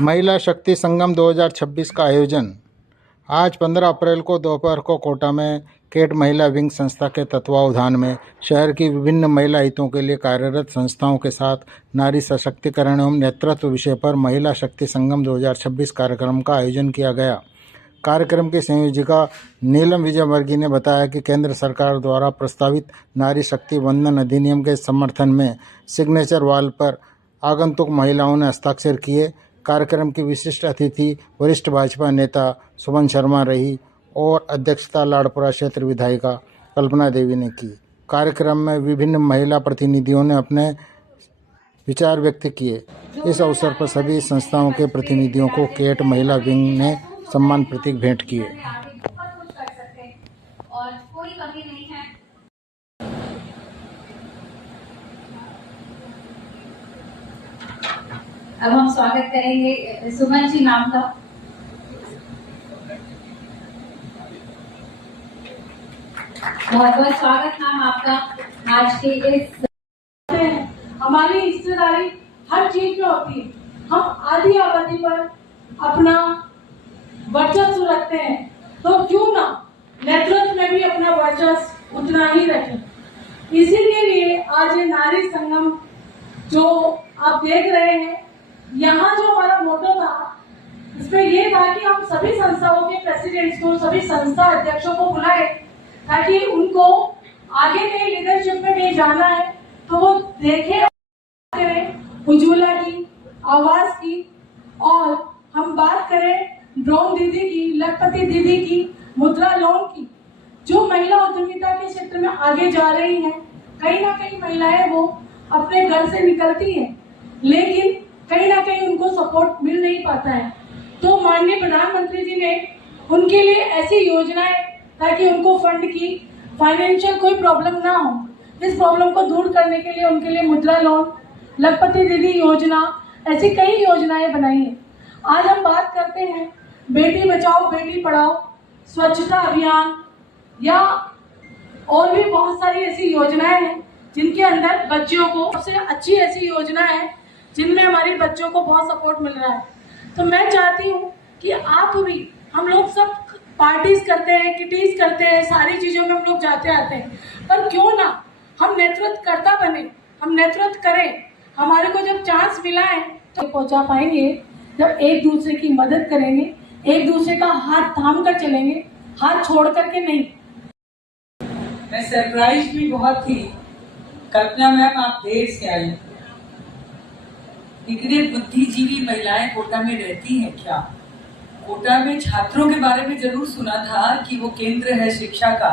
महिला शक्ति संगम 2026 का आयोजन आज 15 अप्रैल को दोपहर को कोटा में केट महिला विंग संस्था के तत्वावधान में शहर की विभिन्न महिला हितों के लिए कार्यरत संस्थाओं के साथ नारी सशक्तिकरण एवं नेतृत्व विषय पर महिला शक्ति संगम 2026 कार्यक्रम का आयोजन किया गया। कार्यक्रम की संयोजिका नीलम विजयवर्गीय ने बताया कि केंद्र सरकार द्वारा प्रस्तावित नारी शक्ति वंदन अधिनियम के समर्थन में सिग्नेचर वॉल पर आगंतुक महिलाओं ने हस्ताक्षर किए। कार्यक्रम की विशिष्ट अतिथि वरिष्ठ भाजपा नेता सुमन शर्मा रही और अध्यक्षता लाडपुरा क्षेत्र विधायिका कल्पना देवी ने की। कार्यक्रम में विभिन्न महिला प्रतिनिधियों ने अपने विचार व्यक्त किए। इस अवसर पर सभी संस्थाओं के प्रतिनिधियों को केट महिला विंग ने सम्मान प्रतीक भेंट किए। अब हम स्वागत करेंगे सुमन जी नाम का। बहुत बहुत स्वागत नाम आपका आज के इस। हमारी हिस्सेदारी हर चीज में होती है। हम आधी आबादी पर अपना वर्चस्व रखते हैं, तो क्यों ना नेतृत्व में भी अपना वर्चस्व उतना ही रखें। इसी के लिए आज ये नारी संगम जो आप देख रहे हैं, यहाँ जो हमारा मोटो था, इसमें ये था कि हम सभी संस्थाओं के प्रेसिडेंट्स को, सभी संस्था अध्यक्षों को बुलाए ताकि उनको आगे कहीं लीडरशिप में कहीं जाना है तो वो देखे उज्ज्वला की, आवास की, और हम बात करें ड्रोन दीदी की, लखपति दीदी की, मुद्रा लोन की, जो महिला उद्यमिता के क्षेत्र में आगे जा रही हैं। कहीं ना कहीं महिलाएं वो अपने घर से निकलती हैं, लेकिन कहीं ना कहीं उनको सपोर्ट मिल नहीं पाता है। तो माननीय प्रधानमंत्री जी ने उनके लिए ऐसी योजनाएं, ताकि उनको फंड की फाइनेंशियल कोई प्रॉब्लम ना हो, इस प्रॉब्लम को दूर करने के लिए उनके लिए मुद्रा लोन, लखपति दीदी योजना, ऐसी कई योजनाएं बनाई है। आज हम बात करते हैं बेटी बचाओ बेटी पढ़ाओ, स्वच्छता अभियान, या और भी बहुत सारी ऐसी योजनाएं हैं जिनके अंदर बच्चियों को सबसे अच्छी ऐसी योजना है जिनमें हमारे बच्चों को बहुत सपोर्ट मिल रहा है। तो मैं चाहती हूँ कि आप भी, हम लोग सब पार्टीज करते हैं, किटीज करते हैं, सारी चीजों में हम लोग जाते आते हैं, पर क्यों ना हम नेतृत्वकर्ता बने, हम नेतृत्व करें। हमारे को जब चांस मिला है तो पहुंचा पाएंगे जब एक दूसरे की मदद करेंगे, एक दूसरे का हाथ थाम कर चलेंगे, हाथ छोड़ करके नहीं। मैं सरप्राइज भी बहुत थी। कल्पना मैम, आप देर से आई। इतने बुद्धिजीवी महिलाएं कोटा में रहती हैं क्या? कोटा में छात्रों के बारे में जरूर सुना था कि वो केंद्र है शिक्षा का,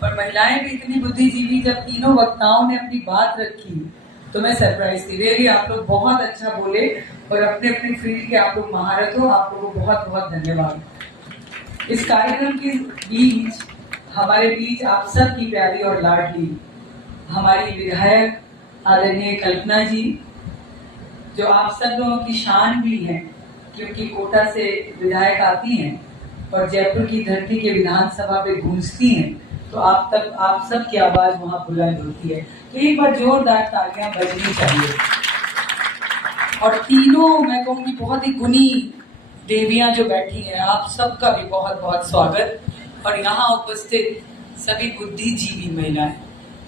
पर महिलाएं भी इतनी बुद्धिजीवी। जब तीनों वक्ताओं ने अपनी बात रखी तो मैं सरप्राइज थी। रियली आप लोग बहुत अच्छा बोले और अपने अपने फील्ड के आप लोग महारत हो। आप लोगों को बहुत बहुत धन्यवाद। इस कार्यक्रम के बीच हमारे बीच आप सब की प्यारी और लाडली हमारी विधायक आदरणीय कल्पना जी, जो आप सब लोगों की शान भी है, क्योंकि कोटा से विधायक आती हैं और जयपुर की धरती के विधानसभा पे गूंजती हैं, तो आप सब की आवाज वहां बुलंद होती है। तो एक बार जोरदार तालियां बजनी चाहिए। और तीनों मैं कहूँगी बहुत ही गुणी देवियां जो बैठी हैं, आप सबका भी बहुत बहुत स्वागत। और यहाँ उपस्थित सभी बुद्धिजीवी महिलाएं,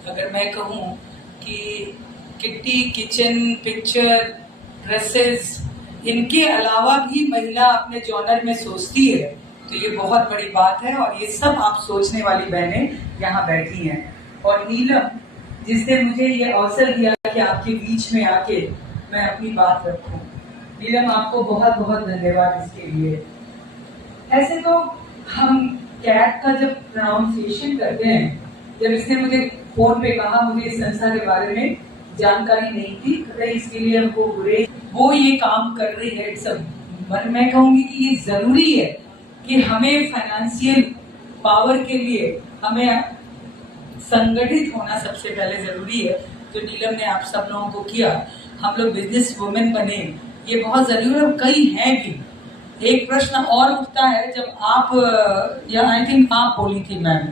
अगर मैं कहूँ कि किट्टी, किचन, पिक्चर, ड्रेसेस, इनके अलावा भी महिला अपने जॉनर में सोचती है, तो ये बहुत बड़ी बात है। और ये सब आप सोचने वाली बहनें यहाँ बैठी हैं। और नीलम, जिसने मुझे ये अवसर दिया कि आपके बीच में आके मैं अपनी बात रखूं, नीलम आपको बहुत बहुत धन्यवाद इसके लिए। ऐसे तो हम कैट का जब प्रोनाउंसिएशन करते हैं, जब इसने मुझे फोन पे कहा, मुझे इस संस्था के बारे में जानकारी नहीं थी, इसके लिए हमको बुरे वो ये काम कर रही है सब। मैं कहूंगी कि ये जरूरी है कि हमें फाइनेंशियल पावर के लिए हमें संगठित होना सबसे पहले जरूरी है। जो नीलम ने आप सब लोगों को किया, हम लोग बिजनेस वुमेन बने, ये बहुत जरूरी है। कई हैं भी। एक प्रश्न और उठता है, जब आप, या आई थिंक आप बोली थी मैम,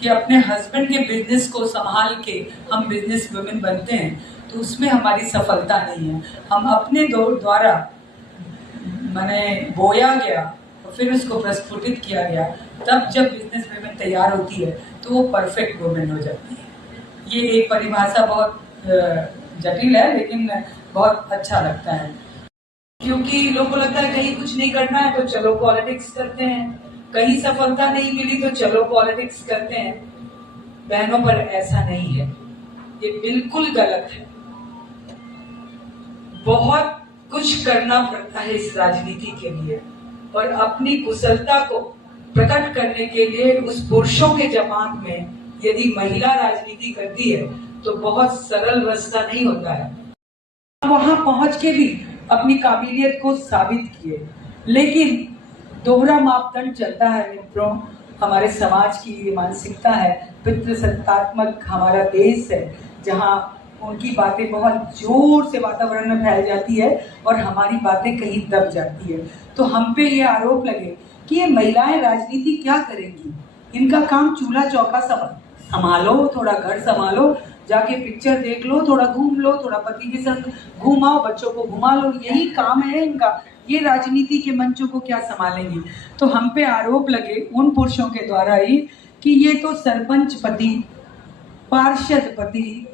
कि अपने हस्बैंड के बिजनेस को संभाल के हम बिजनेस वुमेन बनते हैं, तो उसमें हमारी सफलता नहीं है। हम अपने द्वारा माने बोया गया और फिर उसको प्रस्फुटित किया गया, तब जब बिजनेस वुमेन तैयार होती है तो वो परफेक्ट वुमेन हो जाती है। ये एक परिभाषा बहुत जटिल है लेकिन बहुत अच्छा लगता है, क्योंकि लोगों को लगता है कहीं कुछ नहीं करना है तो चलो पॉलिटिक्स करते हैं, कहीं सफलता नहीं मिली तो चलो पॉलिटिक्स करते हैं। बहनों, पर ऐसा नहीं है, ये बिल्कुल गलत है। बहुत कुछ करना पड़ता है इस राजनीति के लिए, और अपनी कुशलता को प्रकट करने के लिए उस पुरुषों के जमात में यदि महिला राजनीति करती है तो बहुत सरल रास्ता नहीं होता है। वहां पहुंच के भी अपनी काबिलियत को साबित किए, लेकिन दोहरा मापदंड चलता है मित्रों। हमारे समाज की ये मानसिकता है, पितृसत्तात्मक हमारा देश है, जहां उनकी बातें बहुत जोर से वातावरण में फैल जाती है और हमारी बातें कहीं दब जाती है। तो हम पे ये आरोप लगे कि ये महिलाएं राजनीति क्या करेंगी, इनका काम चूल्हा चौका संभालो, थोड़ा घर संभालो, जाके पिक्चर देख लो, थोड़ा घूम लो, थोड़ा पति के संग घूमाओ, बच्चों को घुमा लो, यही काम है इनका। ये राजनीति के मंचों को क्या संभालेंगी। तो हम पे आरोप लगे उन पुरुषों के द्वारा ही कि ये तो सरपंच पति, पार्षद पति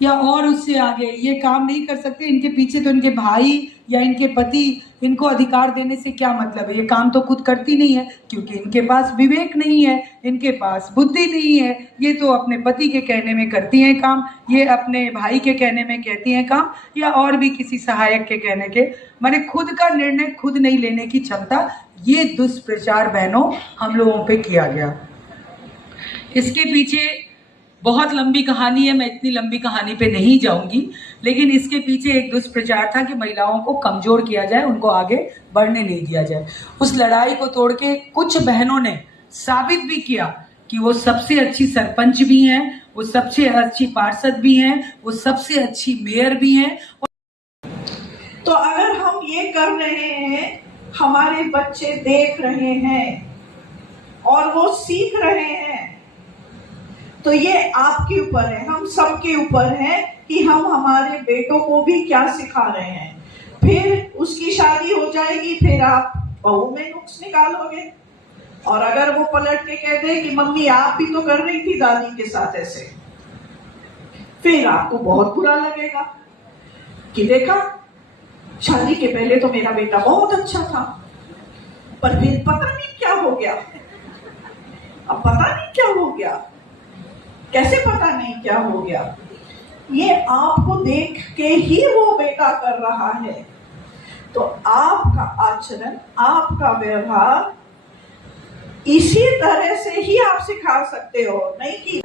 या और उससे आगे ये काम नहीं कर सकते, इनके पीछे तो इनके भाई या इनके पति, इनको अधिकार देने से क्या मतलब है, ये काम तो खुद करती नहीं है, क्योंकि इनके पास विवेक नहीं है, इनके पास बुद्धि नहीं है, ये तो अपने पति के कहने में करती हैं काम, ये अपने भाई के कहने में कहती हैं काम, या और भी किसी सहायक के कहने के, माने खुद का निर्णय खुद नहीं लेने की क्षमता। ये दुष्प्रचार बहनों हम लोगों पे किया गया। इसके पीछे बहुत लंबी कहानी है, मैं इतनी लंबी कहानी पे नहीं जाऊंगी, लेकिन इसके पीछे एक दुष्प्रचार था कि महिलाओं को कमजोर किया जाए, उनको आगे बढ़ने नहीं दिया जाए। उस लड़ाई को तोड़ के कुछ बहनों ने साबित भी किया कि वो सबसे अच्छी सरपंच भी हैं, वो सबसे अच्छी पार्षद भी हैं, वो सबसे अच्छी मेयर भी हैं। तो अगर हम ये कर रहे हैं, हमारे बच्चे देख रहे हैं और वो सीख रहे हैं, तो ये आपके ऊपर है, हम सबके ऊपर है कि हम हमारे बेटों को भी क्या सिखा रहे हैं। फिर उसकी शादी हो जाएगी, फिर आप बहू में नुक्स निकालोगे, और अगर वो पलट के कह दे कि मम्मी आप भी तो कर रही थी दादी के साथ ऐसे, फिर आपको बहुत बुरा लगेगा कि देखा शादी के पहले तो मेरा बेटा बहुत अच्छा था, पर फिर पता नहीं क्या हो गया। अब पता नहीं क्या हो गया, कैसे पता नहीं क्या हो गया, ये आपको देख के ही वो बेटा कर रहा है। तो आपका आचरण, आपका व्यवहार इसी तरह से ही आप सिखा सकते हो, नहीं कि